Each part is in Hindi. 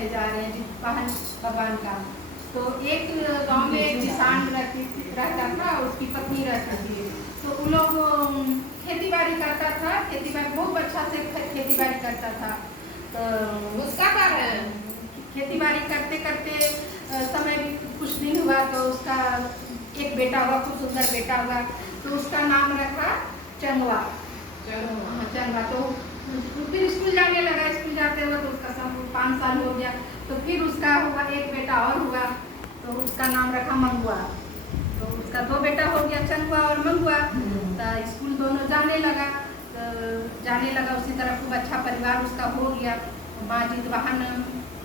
करने जा रहे हैं जितवाहन भगवान का। तो एक गांव में एक किसान रहता था, उसकी पत्नी रहती थी। तो उन लोग खेती बाड़ी करता था, खेती बाड़ी बहुत अच्छा से खेती बाड़ी करता था। तो उसका कारण खेती बाड़ी करते करते समय कुछ दिन हुआ तो उसका एक बेटा हुआ, खूब सुंदर बेटा हुआ। तो उसका नाम रखा चंगवा। चंगवा तो फिर स्कूल जाने लगा। स्कूल जाते हुए तो उसका 5 साल हो गया। तो फिर उसका हुआ एक बेटा और हुआ, तो उसका नाम रखा मंगुआ। तो उसका 2 बेटा हो गया, चंगुआ और मंगुआ। तो स्कूल दोनों जाने लगा। उसी तरह खूब अच्छा परिवार उसका हो गया। माँ जितवाहन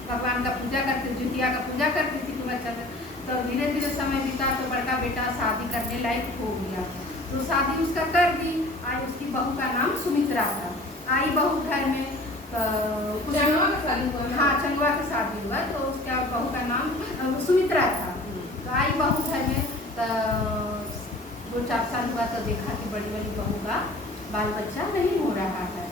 भगवान का पूजा करती, जितिया का पूजा करती थी खूब अच्छा से। तो धीरे धीरे समय बीता तो बड़का बेटा शादी करने लायक हो गया। तो शादी उसका कर दी। आज उसकी बहू का नाम सुमित्रा था। आई बहू घर में हाँ चंगवा का शादी हुआ, तो उसका बहू का नाम सुमित्रा था। तो आई बहू घर में, तो 2-4 साल हुआ तो देखा कि बड़ी बड़ी बहू का बाल बच्चा नहीं हो रहा है।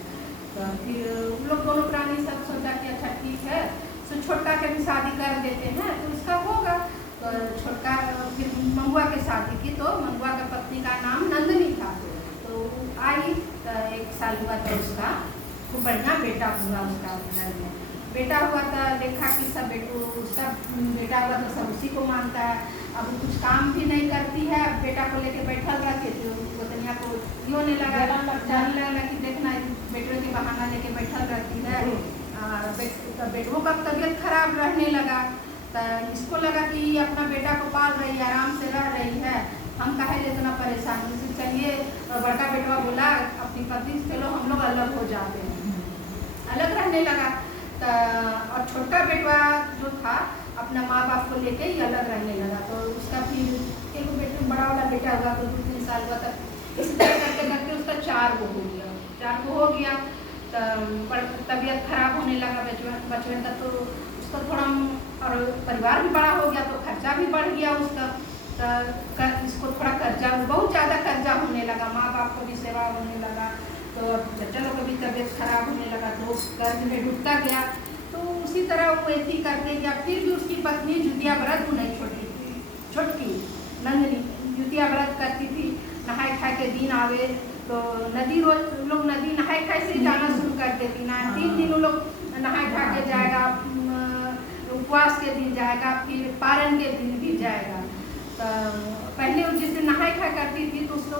तो फिर उन लोग दोनों प्राणी सब सोचा कि अच्छा ठीक है, तो छोटका के भी शादी कर देते हैं तो इसका होगा। तो छोटका फिर मंगुआ के शादी की, तो मंगुआ का पत्नी का नाम नंदनी था। तो आई तो 1 साल हुआ तो उसका खूब बढ़िया बेटा हुआ। उसका घर में बेटा हुआ तो देखा कि सब उसका बेटा हुआ तो सब उसी को मानता है। अब कुछ काम भी नहीं करती है, बेटा को लेके बैठा रहती है। तो गोतनिया को ये होने लगा, जानने लगा कि देखना बेटों के बहाना लेके बैठा रहती है। तो बेटों का तबीयत खराब रहने लगा। तो इसको लगा कि अपना बेटा को पाल रही है, आराम से रह रही है, हम काहे इतना परेशान। चलिए बड़का बेटवा बोला अपनी पत्नी से चलो हम लोग अलग हो जाते हैं, अलग रहने लगा। तो और छोटा बेटवा जो था अपना माँ बाप को लेके ही अलग रहने लगा। तो उसका फिर एक बेटे बड़ा वाला बेटा हुआ तो 2-3 साल हुआ तक इस तरह करते करते उसका 4 गो हो गया। 4 गो हो गया तो तबीयत खराब होने लगा बचपन का। तो उसका थोड़ा और परिवार भी बड़ा हो गया तो खर्चा भी बढ़ गया उसका। तो इसको थोड़ा कर्जा, बहुत ज़्यादा कर्जा होने लगा, माँ बाप को भी सेवा होने लगा। तो चचलों को भी तबीयत खराब होने लगा तो कर्ज में डूबता गया। तो उसी तरह वो ऐसी करते गया। फिर भी उसकी पत्नी जुतिया व्रत नहीं छोटकी नंदनी जुतिया व्रत करती थी। नहाए खाए के दिन आवे तो नदी, रोज लोग नदी नहाए खाए से जाना शुरू कर देती ना। 3 दिन लोग नहाए खा के जाएगा, उपवास के दिन जाएगा, फिर पारण के दिन भी जाएगा। तो पहले जिस दिन नहाए खाए करती थी तो उसको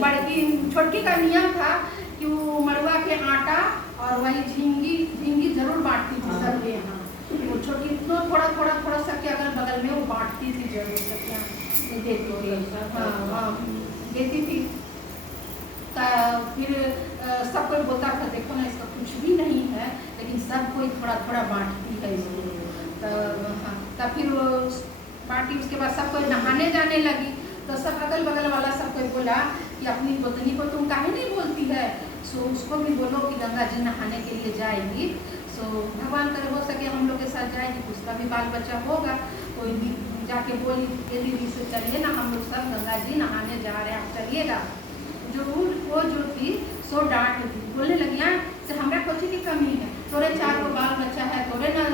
बड़की छोटकी का नियम था कि वो मड़ुआ के आटा और वही झींगी जरूर बांटती थी सबके यहाँ। वो छोटी तो थोड़ा सबके अगल बगल में वो बांटती थी, जरूर सबके यहाँ देती थी। देती थी। तो फिर सब कोई बोलता था देखो ना इसका कुछ भी नहीं है, लेकिन सब कोई थोड़ा बांटती है इसको। तो फिर बांटी, उसके बाद सब कोई नहाने जाने लगी। तो सब अगल बगल वाला सब कोई बोला कि अपनी गोतनी को तुम काहे नहीं बोलती है, सो उसको भी बोलो कि गंगा जी नहाने के लिए जाएगी। सो भगवान करे हो सके हम लोग के साथ जाएगी तो उसका भी बाल बच्चा होगा। तो जाके बोली ये दीदी से चलिए ना, हम लोग सब गंगा जी नहाने जा रहे हैं, आप चलिएगा। वो जो थी सो डांट थी, बोलने लगी यहाँ से हमरा कोची की कमी है, तोरे 4 गो बाल बच्चा है, तोरे ना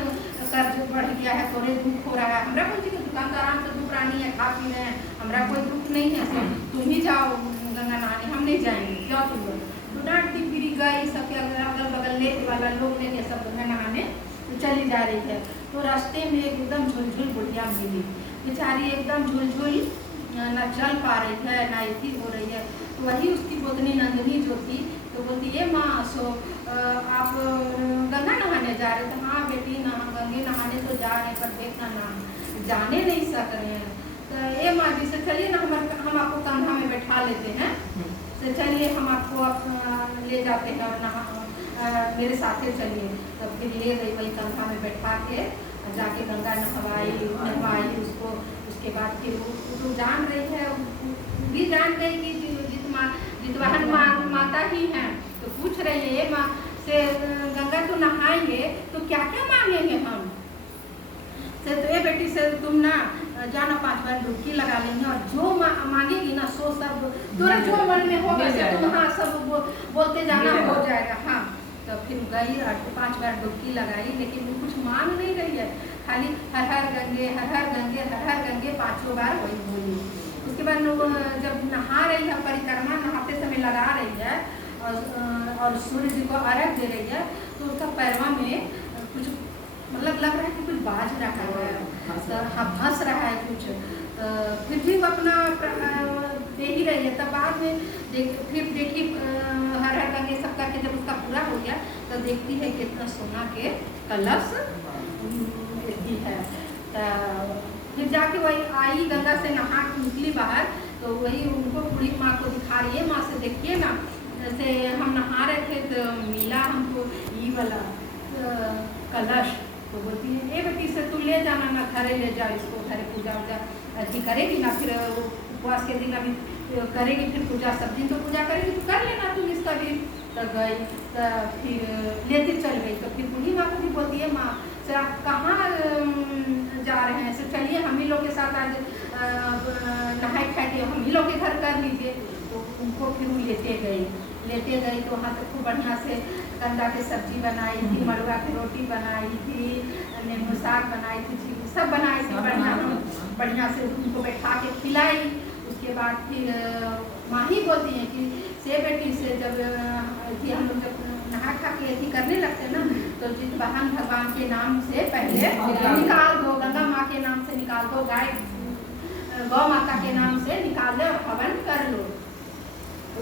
कर्ज बढ़ गया है, तोरे दुख हो रहा है, हमरा कोची की दुकान आराम से 2 प्राणी है, खा पी रहे हैं, हमरा कोई दुख नहीं है, तुम ही जाओ गंगा नहाने, हम नहीं जाएंगे, क्यों तुम लोग। तो डांटती फिरी गई, सबके अगल बगल लेके वाला लोग लेके सब गंगा नहाने चली जा रही है। तो रास्ते में एकदम झुलझुल बुढ़िया मिली, बेचारी एकदम झुलझुल न चल पा रही है ना इतनी हो रही है। तो वही उसकी गोतनी नंदनी जो थी तो बोलती ये माँ सो आप गंगा नहाने जा रहे थे। हाँ बेटी गंगे नहाने तो जा रहे पर देखना ना जाने नहीं सक रहे हैं। तो ये माँ जी से चलिए ना हम आपको कंधा में बैठा लेते हैं, तो चलिए हम आपको ले जाते हैं और नहा मेरे साथ चलिए। तो फिर ले गई वही कंधा में बैठा के जाके गंगा नहवाई उसको। उसके बाद फिर वो जान रही है, भी जान गई कि जितवाहन माता ही हैं। तो पूछ रही है ये माँ से गंगा तो नहाएंगे तो क्या क्या मांगेंगे हम से। तो ये बेटी से तुम ना जाना 5 बार डुबकी लगा लेंगे और जो मांगेगी ना सो सब तोरा जो मन में होगा तुम हाँ सब बोलते जाना हो जाएगा। हाँ तो फिर गई 5 बार डुबकी लगाई, लेकिन वो कुछ मांग नहीं रही है, खाली हर हर गंगे हर हर गंगे हर हर गंगे 5 बार वही बोली। उसके बाद वो जब नहा रही है, परिक्रमा नहाते समय लगा रही है और सूर्य जी को अर्घ दे रही है, तो उसका पैरवा में कुछ मतलब लग रहा है कि कुछ बाज रहा है, हाँ फंस रहा है कुछ। फिर भी वो अपना दे ही रही है। तब बाद में फिर देखी हर हर गंगे सब करके जब उसका पूरा हो गया तो देखती है कि इतना सोना के कलश ही है। तो फिर जाके वही आई, गंगा से नहा निकली बाहर, तो वही उनको बूढ़ी माँ को दिखा रही है, माँ से देखिए ना, जैसे हम नहा रहे थे तो मिला हमको ये वाला कलश। तो बोलती है ए बेटी से तू ले जाना ना, घरे ले जा इसको, घरे पूजा वूजा अथी करेगी ना, फिर उपवास के दिन अभी करेगी, फिर पूजा सब दिन तो पूजा करेगी, तो कर लेना तुम इसका भी। तो गई तो फिर लेते चल गई। तो फिर बूढ़ी माँ को भी बोलती है माँ सर आप कहाँ जा रहे हैं, सर चलिए हम ही लोग के साथ आज नहाए खाए के हम ही लोग के घर कर लीजिए। तो उनको फिर वो लेते गई तो वहाँ से खूब बढ़िया से कंदा की सब्जी बनाई थी, मड़ुआ की रोटी बनाई थी, नींबू साग बनाई थी, सब बनाई थी बढ़िया से उनको बैठा के खिलाई। उसके बाद फिर माँ ही बोलती हैं कि से बेटी से जब हम लोग जब नहा खा के ऐसी करने लगते हैं ना, तो जितवाहन भगवान के नाम से पहले निकाल दो, गंगा माँ के नाम से निकाल दो, गाय गौ माता के नाम से निकाल दो और हवन कर लो।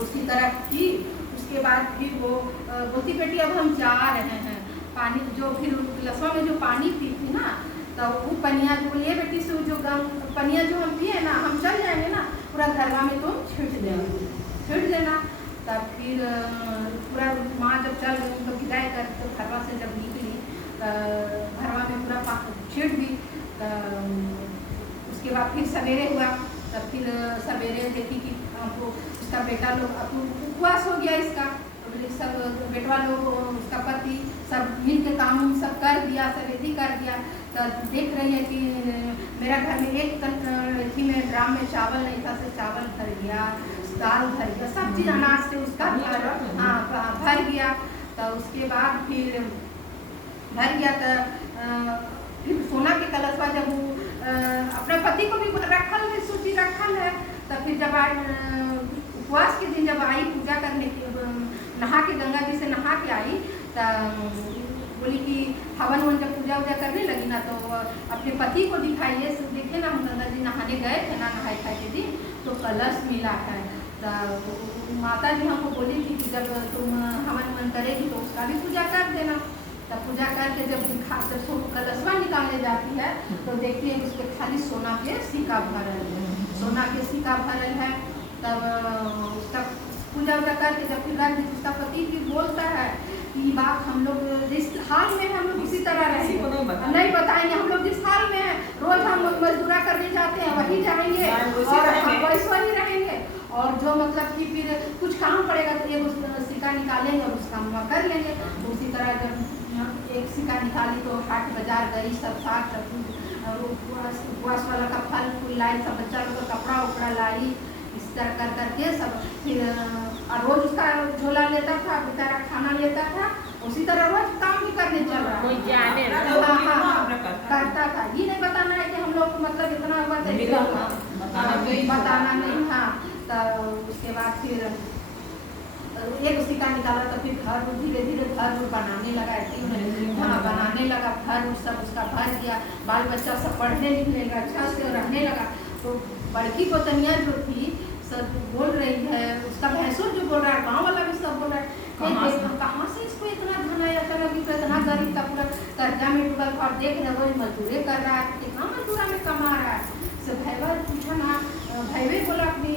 उसी तरह की उसके बाद फिर वो बोलती बेटी अब हम जा रहे हैं, पानी जो फिर गिलसवा में जो पानी पी थी ना, तो वो पनिया जो बोलिए बेटी से जो पनिया जो हम पिए ना, हम चल जाएंगे ना, पूरा घरवा में तुम छीट देना। तब फिर पूरा माँ जब चल गई उनको विदाई कर, तो घरवा से जब निकली घरवा में पूरा छीट दी। उसके बाद फिर सवेरे हुआ, तब फिर सवेरे देखी कि हमको उसका बेटा लोग उपवास हो गया इसका, तो सब बेटवा लोग उसका पति सब मिल के काम सब कर दिया, सब यदि कर दिया। तो देख रही है कि मेरा घर में एक थी में ड्राम में चावल नहीं था, से चावल भर गया, दाल भर गया, सब चीज़ अनाज से उसका भर गया। तो उसके बाद फिर भर गया तो फिर सोना के कलशवा जब वो अपने पति को भी रखल है, सूची रखल है। तो फिर जब उपवास के दिन जब आई पूजा करने के, नहा के गंगा जी से नहा के आई, तो बोली कि हवन वन जब पूजा वूजा करने लगी ना, तो अपने पति को दिखाइए, देखिए ना हम गंगा जी नहाने गए थे ना, नहाए खाए के दिन तो कलश मिला है। तो माता जी हमको बोली थी कि जब तुम हवन वन करेगी तो उसका भी पूजा कर देना। तब पूजा करके जब कलशवा निकालने जाती है तो देखती है उसके खाली सोना के सिक्का भरल है, सोना के सिक्का भरल है। तब उसका पूजा वूजा करके जब फिर उसका पति भी बोलता है कि बात हम लोग जिस हाल में हम लोग इसी तरह रहेंगे, नहीं बताएंगे, हम लोग जिस हाल में है रोज हम मजदूरा करने जाते हैं वही जाएंगे और वैसे ही रहेंगे, और जो मतलब कि फिर कुछ काम पड़ेगा तो एक सिक्का निकालेंगे और उसका हम कर लेंगे। तो उसी तरह जब एक सिक्का निकाली तो हाट बाजार गई, सब साग उपवास वाला का फल फूल लाई, सब बच्चा लोग का कपड़ा उपड़ा लाई, इस तरह कर करके सब फिर रोज उसका झोला लेता था, बेचारा खाना लेता था, उसी तरह रोज काम भी करने चल रहा करता था। ये नहीं बताना है कि हम लोग मतलब इतना हुआ बताना नहीं था। तो उसके बाद फिर एक सिक्का निकाला तो फिर घर धीरे धीरे घर बनाने लगा, बनाने लगा घर सब उसका भर गया, बाल बच्चा सब पढ़ने लिखने लगा, अच्छा से रहने लगा। तो बड़की गोतनिया जो थी सब बोल रही है, उसका भैंसुर जो बोल रहा है, गाँव वाला भी सब बोल रहा है कहाँ से इसको इतना धन आया, चलो कि तो इतना गरीब का पूरा कर्जा में डूबा, और देख रहे हो मजदूरी कर रहा है, कितना मजदूरा में कमा रहा है। सब भैया पूछा ना, भैया बोला अपनी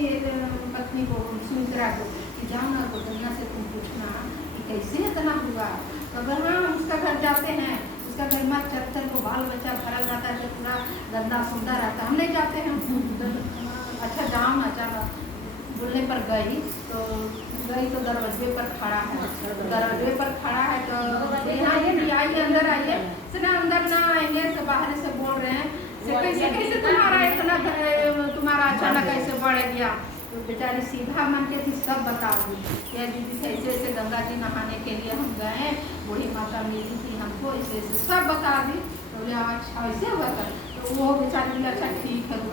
पत्नी को सुमित्रा को कि जाओ ना गोतनिया से तुम पूछना कि कैसे इतना हुआ। तो हाँ उसका घर जाते हैं, उसका घर में चल को बाल बच्चा भरा जाता है, पूरा गंदा सुंदर रहता है, हम नहीं जाते हैं। अच्छा जाओ ना, चलो बोलने पर गई तो दरवाजे पर खड़ा है, दरवाजे पर खड़ा है तो यहाँ ये नहीं आइए, अंदर आइए, ना अंदर ना आएंगे तो बाहर से बोल रहे हैं कैसे तुम्हारा इतना तुम्हारा अचानक कैसे बढ़ गया। तो बेचारे सीधा मन के थी सब बता दी। यह दीदी से ऐसे ऐसे गंगा जी नहाने के लिए हम गए, बूढ़ी माता मिली थी हमको, ऐसे ऐसे सब बता दी। तो बोले अच्छा ऐसे हुआ था। तो वो बेचारी बोले अच्छा ठीक है। तो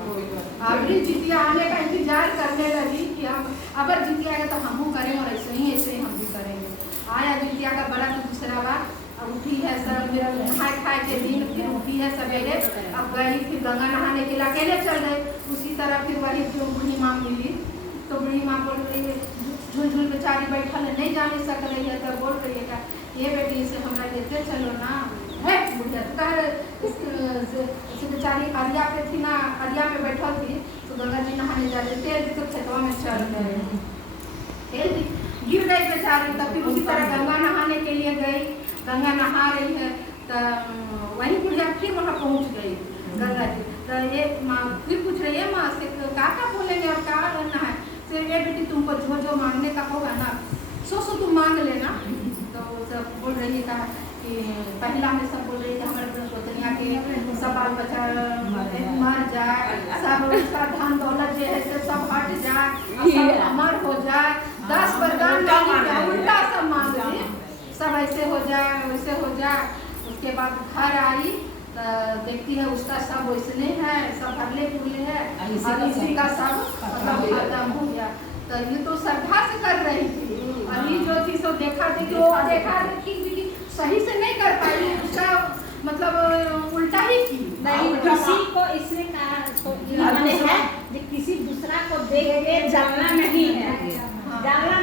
अगली जितिया आने का इंतजार करने लगी कि हम अगर जितिया आएगा तो हम करेंगे और ऐसे ही हम भी करेंगे। आया जितिया का बड़ा दूसरा बार, अब उठी है सब नहाए खाए के दिन, फिर उठी है सवेरे, अब गई फिर गंगा नहाने के लिए अकेले चल गए। उसी तरह फिर वही जो बूढ़ी माँ मिली, तो बूढ़ी माँ बोल रही है, झुलझुल बेचारी बैठल है, नहीं जा नहीं सक रही है, तो बोल रही है ये बेटी से हमारा लेते चलो ना है बुढ़िया। तो बेचारी अरिया पे थी ना, अरिया पे बैठल थी, तो गंगा जी नहाने जा रहे थे, तो खेतवा में चल गए, गिर गई बेचारी। तब फिर उसी तरह गंगा नहाने के लिए गई, गंगा नहा रही है, तो वही बुढ़िया फिर वहाँ पहुँच गई गंगा जी। तो ये माँ फिर पूछ रही है माँ से का बोलेंगे और क्या करना है, तो ये बेटी तुमको जो जो मांगने का होगा ना सो तुम मांग लेना। तो सब बोल रही था कि पहला में सब बोल रही थी हमारे सोतनिया के सब बाल बच्चा मर जाए, सब उसका धन दौलत जो है सब हट जाए, सब अमर हो जाए, 10 वरदान उल्टा सब मांग ली, सब ऐसे हो जाए वैसे हो जाए। उसके बाद घर आई तो देखती है उसका सब वैसने है, सब हरले पुरले है, और इसी का सब मतलब खत्म हो गया। तो ये तो श्रद्धा से कर रही थी, अभी जो थी सो देखा थी कि सही से नहीं कर पाई, उसका मतलब उल्टा ही की। नहीं किसी को इसने कहा तो है कि किसी दूसरा को देख के जानना नहीं है, जानना